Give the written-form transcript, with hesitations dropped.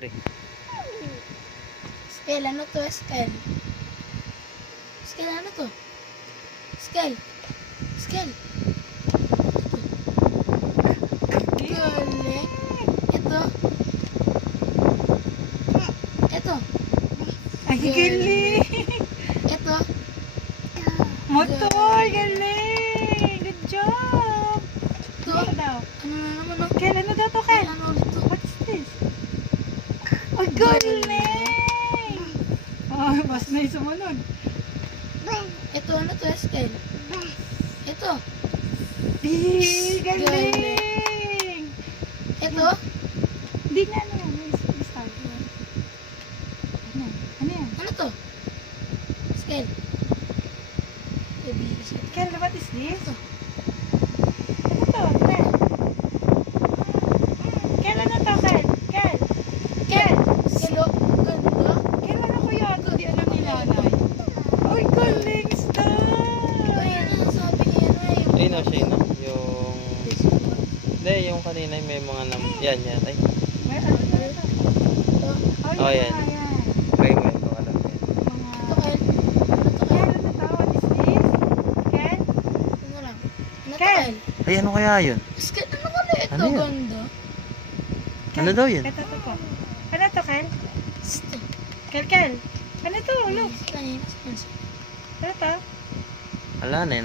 3. Skel, ano to? Skel. Skel, ano to? Skel. Skel. Galing. Ito. Ito. Ay, galing! Ito. Motor! Galing! Good job! Ito. Ano daw? Ano na naman, no? Kel, ano daw to, Kel? Ano ulit to? What's this? Ay, galing! Oh, mas na yung sumunod. Ito, ano to? Skel. Ito. Galing! Ito. Hindi nga ano yan. May start yan. Ano yan? Ano yan? Ano to? Skel. Baby, Kel, what is this? Ito. Ano to? Kel? Kel, ano to, Kel? Kel? Kel? Skel, oh. Ganda. Kel, ano ko yun? Hindi alam ni nanay. Ay, galing! Stop! Ay, ano sabi niya na yung... Ayun o, siya no? Yung... Hindi, yung kanina may mga yan. Ay, May ano na ito? Ito. Oh, yan. Yan. try mo yan kung alam mo yan. Mga... Ito, Kel. Ano to, Kel? Ano Kel, ano to? What is this? Kel? lang? Ano to, Kel. Kel? Ay, ano kaya yun? Skel, ano ka na ito? Ano yan? Ganda. Ano daw yun? Ito po. Ano to, Kel? Ito. Kel, Kel. Ano to? Look. Kanina, saan? Ano to? Wala na,